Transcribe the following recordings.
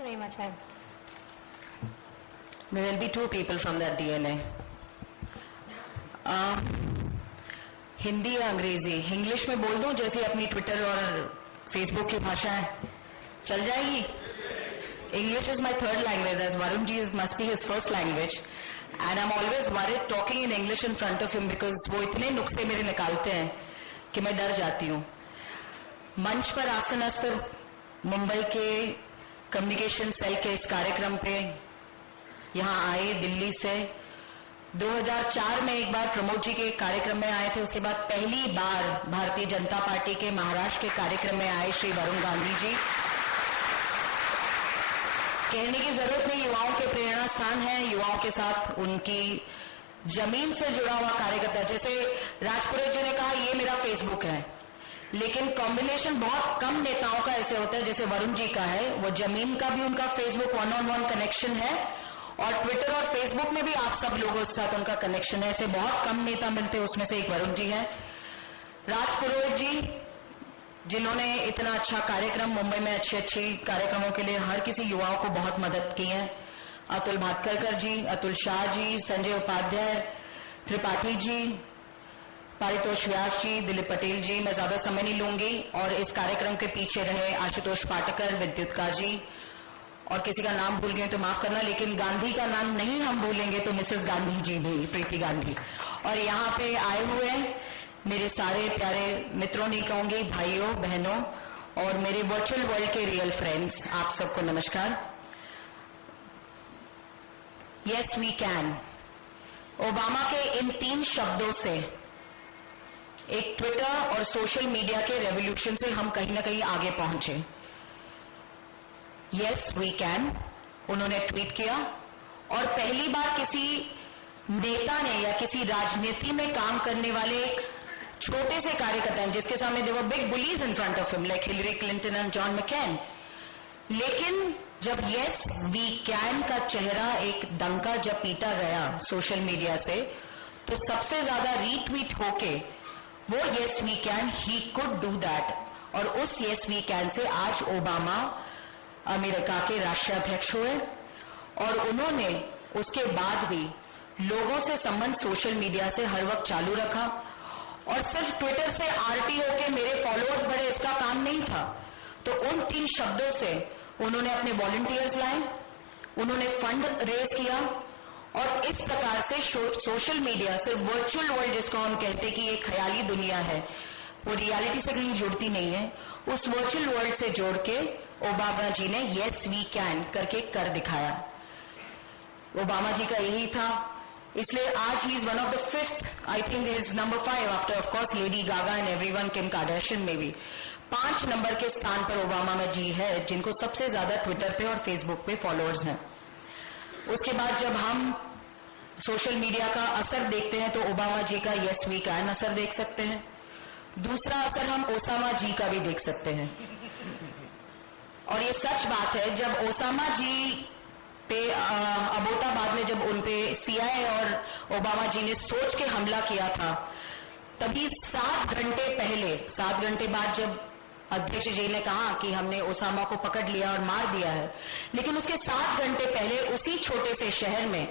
you very much, ma'am. There will be two people from that DNA. Hindi या अंग्रेजी? English में बोल दूं जैसे अपनी ट्विटर और फेसबुक की भाषा है, चल जाएगी? English is my third language, as Varun ji must be his first language, and I'm always worried talking in English in front of him because वो इतने नुक्से मेरे निकालते हैं कि मैं डर जाती हूँ. मंच पर आसनस्थ मुंबई के कम्युनिकेशन सेल के इस कार्यक्रम पे यहाँ आए दिल्ली से. 2004 में एक बार प्रमोद जी के कार्यक्रम में आए थे. उसके बाद पहली बार भारतीय जनता पार्टी के महाराष्ट्र के कार्यक्रम में आए श्री वरुण गांधी जी. कहने की जरूरत नहीं, युवाओं के प्रेरणा स्थान है, युवाओं के साथ उनकी जमीन से जुड़ा हुआ कार्यकर्ता. जैसे राजपुरोहित जी ने कहा ये मेरा फेसबुक है, लेकिन कॉम्बिनेशन बहुत कम नेताओं का ऐसे होता है जैसे वरुण जी का है. वो जमीन का भी उनका Facebook one on one connection है और ट्विटर और फेसबुक में भी आप सब लोगों के साथ उनका कनेक्शन है. ऐसे बहुत कम नेता मिलते हैं, उसमें से एक वरुण जी है. राजपुरोहित जी जिन्होंने इतना अच्छा कार्यक्रम मुंबई में अच्छे कार्यक्रमों के लिए हर किसी युवाओं को बहुत मदद की है. अतुल भातखरकर जी, अतुल शाह जी, संजय उपाध्याय, त्रिपाठी जी, पारितोष व्यास जी, दिलीप पटेल जी. मैं ज्यादा समय नहीं लूंगी. और इस कार्यक्रम के पीछे रहे आशुतोष पाटकर, विद्युतकार जी, और किसी का नाम भूल गए तो माफ करना, लेकिन गांधी का नाम नहीं हम भूलेंगे तो मिसेस गांधी जी भी, प्रीति गांधी. और यहाँ पे आए हुए मेरे सारे प्यारे मित्रों, नहीं कहूंगी, भाइयों बहनों और मेरे वर्चुअल वर्ल्ड के रियल फ्रेंड्स, आप सबको नमस्कार. Yes we can. ओबामा के इन 3 शब्दों से एक ट्विटर और सोशल मीडिया के रेवोल्यूशन से हम कहीं ना कहीं आगे पहुंचे. यस वी कैन उन्होंने ट्वीट किया और पहली बार किसी नेता ने या किसी राजनीति में काम करने वाले एक छोटे से कार्यकर्ता हैं जिसके सामने they were big bullies in front of him like Hillary Clinton and John McCain. लेकिन जब यस वी कैन का चेहरा एक डंका जब पीटा गया सोशल मीडिया से, तो सबसे ज्यादा रीट्वीट होके वो yes we can, he could do that. और उस यस वी कैन से आज ओबामा अमेरिका के राष्ट्राध्यक्ष हुए और उन्होंने उसके बाद भी लोगों से संबंध सोशल मीडिया से हर वक्त चालू रखा. और सिर्फ ट्विटर से आरटी होके मेरे फॉलोअर्स बढ़े इसका काम नहीं था. तो उन 3 शब्दों से उन्होंने अपने वॉलंटियर्स लाए, उन्होंने फंड रेज किया और इस प्रकार से सोशल मीडिया से वर्चुअल वर्ल्ड, जिसको हम कहते हैं कि ये ख्याली दुनिया है, वो रियलिटी से कहीं जुड़ती नहीं है, उस वर्चुअल वर्ल्ड से जोड़ के ओबामा जी ने यस वी कैन करके कर दिखाया. ओबामा जी का यही था. इसलिए आज he is one of the 5th, I think is number 5 after of course Lady Gaga and everyone, Kim Kardashian में भी 5 नंबर के स्थान पर ओबामा जी है जिनको सबसे ज्यादा ट्विटर पे और फेसबुक पे फॉलोअर्स हैं. उसके बाद जब हम सोशल मीडिया का असर देखते हैं तो ओबामा जी का यस वी कैन असर देख सकते हैं. दूसरा असर हम ओसामा जी का भी देख सकते हैं. और ये सच बात है, जब ओसामा जी पे अबोटाबाद में जब उन पे सीआईए और ओबामा जी ने सोच के हमला किया था, तभी 7 घंटे पहले, 7 घंटे बाद जब अध्यक्ष जी ने कहा कि हमने ओसामा को पकड़ लिया और मार दिया है, लेकिन उसके 7 घंटे पहले उसी छोटे से शहर में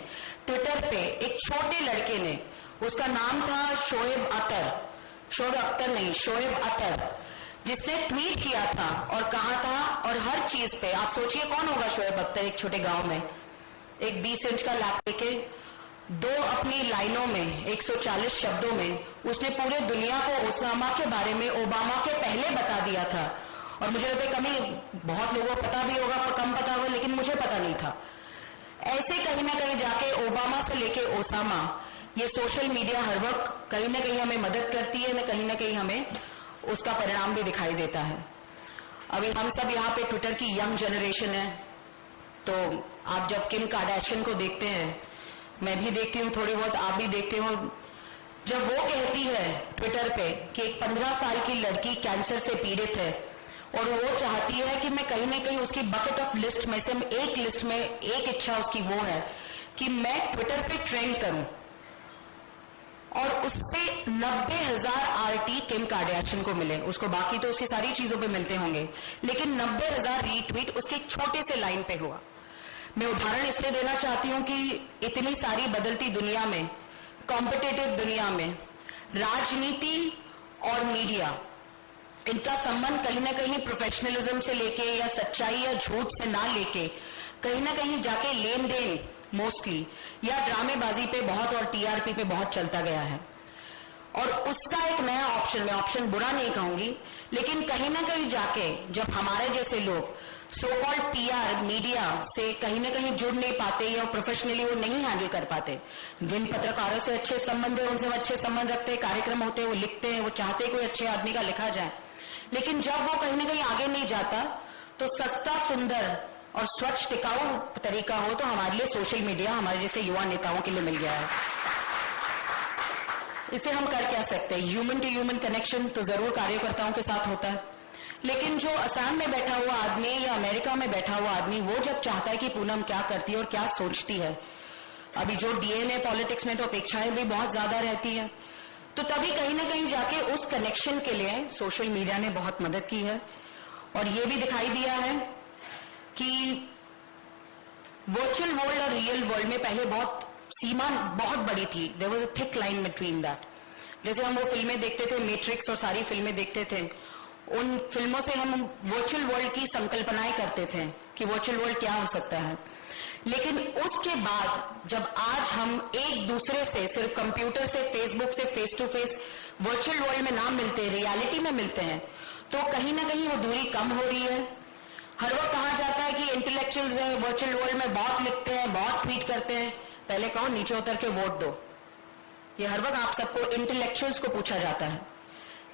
ट्विटर पे एक छोटे लड़के ने, उसका नाम था शोएब अख्तर नहीं, शोएब अख्तर, जिसने ट्वीट किया था और कहा था, और हर चीज पे आप सोचिए कौन होगा शोएब अख्तर, एक छोटे गांव में एक 20 इंच का लैप लेके 2 अपनी लाइनों में 140 शब्दों में उसने पूरे दुनिया को ओसामा के बारे में ओबामा के पहले बता दिया था. और मुझे लगता है कभी बहुत लोगों को पता भी होगा, कम पता होगा, लेकिन मुझे पता नहीं था. ऐसे कहीं ना कहीं जाके ओबामा से लेके ओसामा, ये सोशल मीडिया हर वक्त कहीं ना कहीं हमें मदद करती है, कहीं ना कहीं हमें उसका परिणाम भी दिखाई देता है. अभी हम सब यहाँ पे ट्विटर की यंग जनरेशन है, तो आप जब किम कार्दाशियन को देखते हैं, मैं भी देखती हूँ थोड़ी बहुत, आप भी देखते हो, जब वो कहती है ट्विटर पे कि एक 15 साल की लड़की कैंसर से पीड़ित है और वो चाहती है कि मैं कहीं ना कहीं उसकी बकेट ऑफ लिस्ट में से एक लिस्ट में एक इच्छा उसकी वो है कि मैं ट्विटर पे ट्रेंड करूं. और उससे 90,000 RT किम कार्डियाशियन को मिले। उसको बाकी तो उसकी सारी चीजों पे मिलते होंगे, लेकिन 90,000 रीट्वीट उसके एक छोटे से लाइन पे हुआ। मैं उदाहरण इसलिए देना चाहती हूं कि इतनी सारी बदलती दुनिया में, कॉम्पिटिटिव दुनिया में, राजनीति और मीडिया, इनका संबंध कहीं ना कहीं प्रोफेशनलिज्म से लेके या सच्चाई या झूठ से ना लेके कहीं ना कहीं जाके लेन देन मोस्टली या ड्रामेबाजी पे बहुत और TRP पे बहुत चलता गया है। और उसका एक नया ऑप्शन, मैं ऑप्शन बुरा नहीं कहूंगी, लेकिन कहीं ना कहीं जाके जब हमारे जैसे लोग सो कॉल्ड PR मीडिया से कहीं ना कहीं जुड़ नहीं पाते या प्रोफेशनली वो नहीं हैंडल कर पाते, जिन पत्रकारों से अच्छे संबंध है उनसे वो अच्छे संबंध रखते हैं, कार्यक्रम होते हैं वो लिखते हैं, वो चाहते हैं कोई अच्छे आदमी का लिखा जाए, लेकिन जब वो कहीं ना कहीं आगे नहीं जाता तो सस्ता, सुंदर और स्वच्छ टिकाऊ तरीका हो तो हमारे लिए सोशल मीडिया हमारे जैसे युवा नेताओं के लिए मिल गया है। इसे हम कर क्या सकते हैं? ह्यूमन टू ह्यूमन कनेक्शन तो जरूर कार्यकर्ताओं के साथ होता है, लेकिन जो असम में बैठा हुआ आदमी या अमेरिका में बैठा हुआ आदमी वो जब चाहता है कि पूनम क्या करती है और क्या सोचती है, अभी जो DNA पॉलिटिक्स में तो अपेक्षाएं भी बहुत ज्यादा रहती है, तो तभी कहीं ना कहीं जाके उस कनेक्शन के लिए सोशल मीडिया ने बहुत मदद की है। और ये भी दिखाई दिया है कि वर्चुअल वर्ल्ड और रियल वर्ल्ड में पहले बहुत सीमा बहुत बड़ी थी, there was a thick line between that. जैसे हम वो फिल्में देखते थे, मैट्रिक्स और सारी फिल्में देखते थे, उन फिल्मों से हम वर्चुअल वर्ल्ड की संकल्पनाएं करते थे कि वर्चुअल वर्ल्ड क्या हो सकता है, लेकिन उसके बाद जब आज हम एक दूसरे से सिर्फ कंप्यूटर से, फेसबुक से face to face virtual world में ना मिलते, रियलिटी में मिलते हैं, तो कहीं ना कहीं वो दूरी कम हो रही है। हर वक्त कहा जाता है कि इंटेलेक्चुअल्स है वर्चुअल वर्ल्ड में, बहुत लिखते हैं, बहुत ट्वीट करते हैं, पहले कहो नीचे उतर के वोट दो, ये हर वक्त आप सबको इंटेलेक्चुअल्स को पूछा जाता है।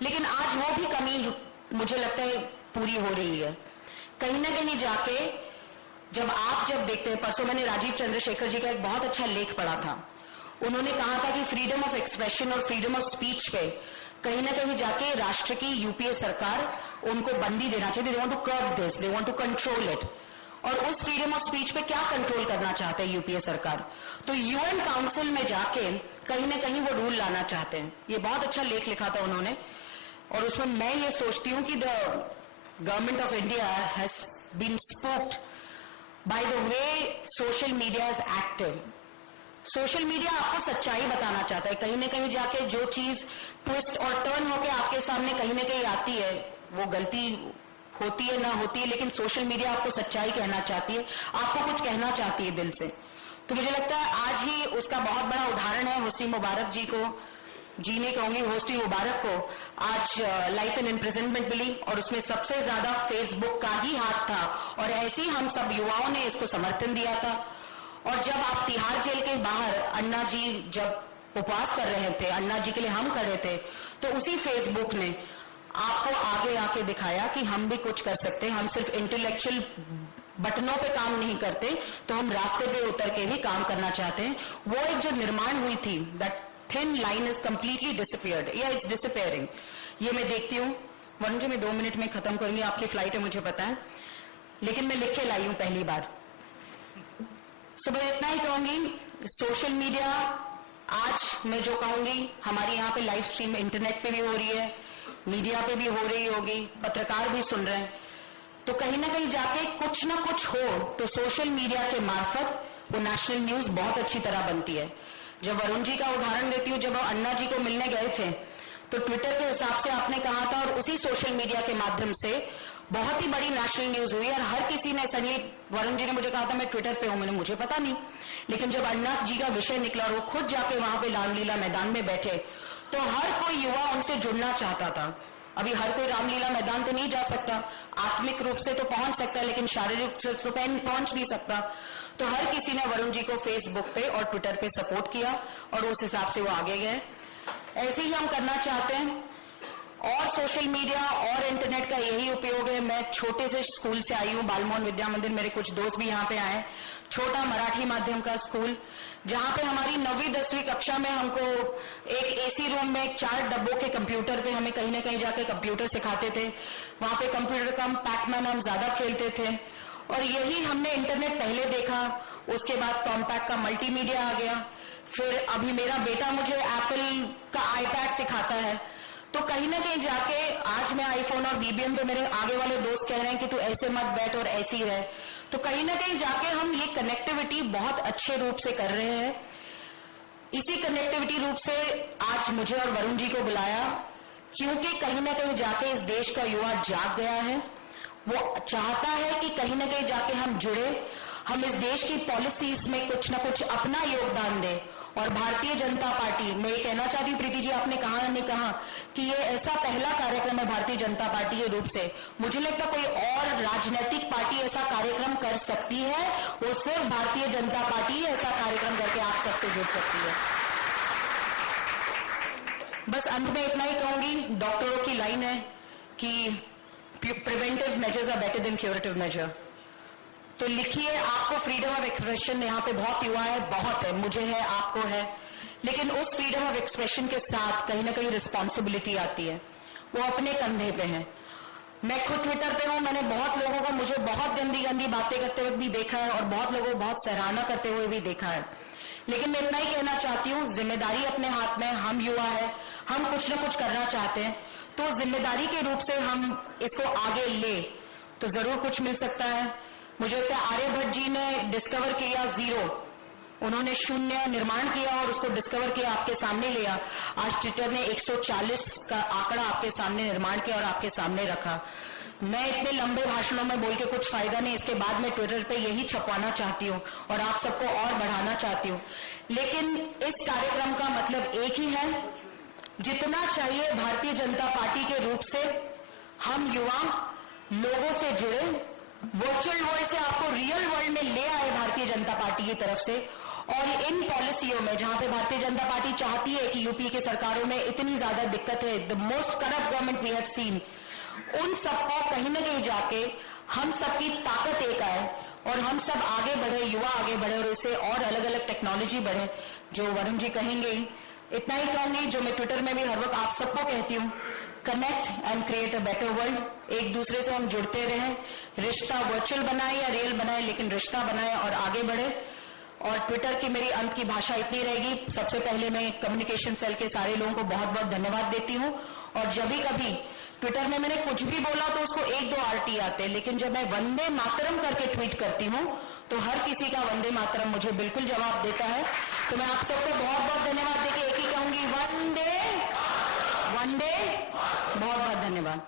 लेकिन आज वो भी कमी मुझे लगता है पूरी हो रही है। कहीं ना कहीं जाके जब देखते हैं, परसों मैंने राजीव चंद्रशेखर जी का एक बहुत अच्छा लेख पढ़ा था, उन्होंने कहा था कि फ्रीडम ऑफ एक्सप्रेशन और फ्रीडम ऑफ स्पीच पे कहीं ना कहीं जाके राष्ट्र की UPA सरकार उनको बंदी देना चाहिए। They want to curb this, they want to control it. और उस फ्रीडम ऑफ स्पीच पे क्या कंट्रोल करना चाहते हैं UPA सरकार? तो UN काउंसिल में जाके कहीं ना कहीं वो रूल लाना चाहते हैं। ये बहुत अच्छा लेख लिखा था उन्होंने, और उसमें मैं ये सोचती हूं कि the government of India has been spoked by the way social media is active. Social media आपको सच्चाई बताना चाहता है, कहीं ना कहीं जाके जो चीज ट्विस्ट और टर्न होके आपके सामने कहीं ना कहीं आती है, वो गलती होती है ना होती है, लेकिन सोशल मीडिया आपको सच्चाई कहना चाहती है, आपको कुछ कहना चाहती है दिल से। तो मुझे लगता है आज ही उसका बहुत बड़ा उदाहरण है। होस्नी मुबारक जी को, जी नहीं कहूंगी, होस्नी मुबारक को आज लाइफ इन इम्प्रिजनमेंट मिली, और उसमें सबसे ज्यादा फेसबुक का ही हाथ था, और ऐसे ही हम सब युवाओं ने इसको समर्थन दिया था। और जब आप तिहाड़ जेल के बाहर अन्ना जी जब उपवास कर रहे थे, अन्ना जी के लिए हम कर रहे थे, तो उसी फेसबुक ने आपको आगे आके दिखाया कि हम भी कुछ कर सकते हैं, हम सिर्फ इंटेलेक्चुअल बटनों पे काम नहीं करते, तो हम रास्ते पे उतर के भी काम करना चाहते हैं। वो एक जो निर्माण हुई थी, that thin line is completely disappeared, या इट्स डिसअपियरिंग। ये मैं देखती हूँ। वरुण जी मैं 2 मिनट में खत्म करूंगी, आपकी फ्लाइट है मुझे पता है, लेकिन मैं लिख के लाई हूं पहली बार। सुबह इतना ही कहूंगी, सोशल मीडिया आज मैं जो कहूंगी, हमारी यहाँ पे लाइव स्ट्रीम इंटरनेट पे भी हो रही है, मीडिया पे भी हो रही होगी, पत्रकार भी सुन रहे हैं, तो कहीं ना कहीं जाके कुछ ना कुछ हो तो सोशल मीडिया के मार्फत वो नेशनल न्यूज बहुत अच्छी तरह बनती है। जब वरुण जी का उदाहरण देती हूँ, जब अन्ना जी को मिलने गए थे तो ट्विटर के हिसाब से आपने कहा था, और उसी सोशल मीडिया के माध्यम से बहुत ही बड़ी नेशनल न्यूज हुई, और हर किसी ने, सनी वरुण जी ने मुझे कहा था मैं ट्विटर पे हूं, मैंने मुझे पता नहीं, लेकिन जब अन्ना जी का विषय निकला और वो खुद जाके वहां पे रामलीला मैदान में बैठे, तो हर कोई युवा उनसे जुड़ना चाहता था। अभी हर कोई रामलीला मैदान तो नहीं जा सकता, आत्मिक रूप से तो पहुंच सकता है, लेकिन शारीरिक रूप से तो पहुंच नहीं सकता। तो हर किसी ने वरुण जी को फेसबुक पे और ट्विटर पे सपोर्ट किया, और उस हिसाब से वो आगे गए। ऐसे ही हम करना चाहते हैं, और सोशल मीडिया और इंटरनेट का यही उपयोग है। मैं छोटे से स्कूल से आई हूँ, बालमोहन विद्या मंदिर, मेरे कुछ दोस्त भी यहाँ पे आए, छोटा मराठी माध्यम का स्कूल, जहां पे हमारी 9वीं 10वीं कक्षा में हमको एक AC रूम में 4 डब्बों के कंप्यूटर पे हमें कहीं ना कहीं जाके कंप्यूटर सिखाते थे। वहां पे कंप्यूटर का पैकमैन हम ज्यादा खेलते थे, और यही हमने इंटरनेट पहले देखा, उसके बाद कॉम्पैक्ट का मल्टीमीडिया आ गया, फिर अभी मेरा बेटा मुझे एप्पल का आईपैड सिखाता है। तो कहीं ना कहीं जाके आज मैं आईफोन और बीबीएम पे मेरे आगे वाले दोस्त कह रहे हैं कि तू ऐसे मत बैठ और ऐसी रहे। तो कहीं ना कहीं जाके हम ये कनेक्टिविटी बहुत अच्छे रूप से कर रहे हैं। इसी कनेक्टिविटी रूप से आज मुझे और वरुण जी को बुलाया, क्योंकि कहीं ना कहीं जाके इस देश का युवा जाग गया है। वो चाहता है कि कहीं ना कहीं जाके हम जुड़े, हम इस देश की पॉलिसीज में कुछ ना कुछ अपना योगदान दें। और भारतीय जनता पार्टी, मैं ये कहना चाहती हूँ प्रीति जी, आपने कहा नहीं कहा कि ये ऐसा पहला कार्यक्रम है भारतीय जनता पार्टी के रूप से। मुझे लगता कोई और राजनीतिक पार्टी ऐसा कार्यक्रम कर सकती है, वो सिर्फ भारतीय जनता पार्टी ऐसा कार्यक्रम करके आप सबसे जुड़ सकती है। बस अंत में इतना ही कहूंगी, डॉक्टरों की लाइन है कि preventive measures are better than curative measure. तो लिखिए, आपको फ्रीडम ऑफ एक्सप्रेशन यहाँ पे बहुत युवा है, बहुत है, मुझे है, आपको है, लेकिन उस फ्रीडम ऑफ एक्सप्रेशन के साथ कहीं ना कहीं रिस्पॉन्सिबिलिटी आती है, वो अपने कंधे पे है। मैं खुद ट्विटर पे हूं, मैंने बहुत लोगों को मुझे बहुत गंदी गंदी बातें करते हुए भी देखा है और बहुत लोगों को बहुत सराहना करते हुए भी देखा है। लेकिन मैं इतना ही कहना चाहती हूँ, जिम्मेदारी अपने हाथ में, हम युवा है, हम कुछ ना कुछ करना चाहते हैं, तो जिम्मेदारी के रूप से हम इसको आगे ले तो जरूर कुछ मिल सकता है। मुझे लगता है आर्यभट्ट जी ने डिस्कवर किया जीरो, उन्होंने शून्य निर्माण किया और उसको डिस्कवर किया, आपके सामने लिया। आज ट्विटर ने 140 का आंकड़ा आपके सामने निर्माण किया और आपके सामने रखा। मैं इतने लंबे भाषणों में बोल के कुछ फायदा नहीं, इसके बाद मैं ट्विटर पे यही छपवाना चाहती हूँ और आप सबको और बढ़ाना चाहती हूँ। लेकिन इस कार्यक्रम का मतलब एक ही है, जितना चाहिए भारतीय जनता पार्टी के रूप से हम युवा लोगों से जुड़े, वर्चुअल वर्ल्ड से आपको रियल वर्ल्ड में ले आए भारतीय जनता पार्टी की तरफ से। और इन पॉलिसियों में जहां पे भारतीय जनता पार्टी चाहती है कि यूपी के सरकारों में इतनी ज्यादा दिक्कत है, the most corrupt government we have seen, उन सबको कहीं ना कहीं जाके हम सबकी ताकत एक आए और हम सब आगे बढ़े, युवा आगे बढ़े और इससे और अलग अलग टेक्नोलॉजी बढ़े, जो वरुण जी कहेंगे ही। इतना ही कहूंगी जो मैं ट्विटर में भी हर वक्त आप सबको कहती हूँ, connect and create a better world. एक दूसरे से हम जुड़ते रहें, रिश्ता वर्चुअल बनाए या रियल बनाए, लेकिन रिश्ता बनाए और आगे बढ़े। और ट्विटर की मेरी अंत की भाषा इतनी रहेगी। सबसे पहले मैं कम्युनिकेशन सेल के सारे लोगों को बहुत बहुत धन्यवाद देती हूँ। और जब भी कभी ट्विटर में मैंने कुछ भी बोला तो उसको 1-2 RT आते, लेकिन जब मैं वंदे मातरम करके ट्वीट करती हूँ तो हर किसी का वंदे मातरम मुझे बिल्कुल जवाब देता है। तो मैं आप सबको बहुत बहुत धन्यवाद देके एक ही कहूंगी, वंदे वंदे, बहुत बहुत धन्यवाद।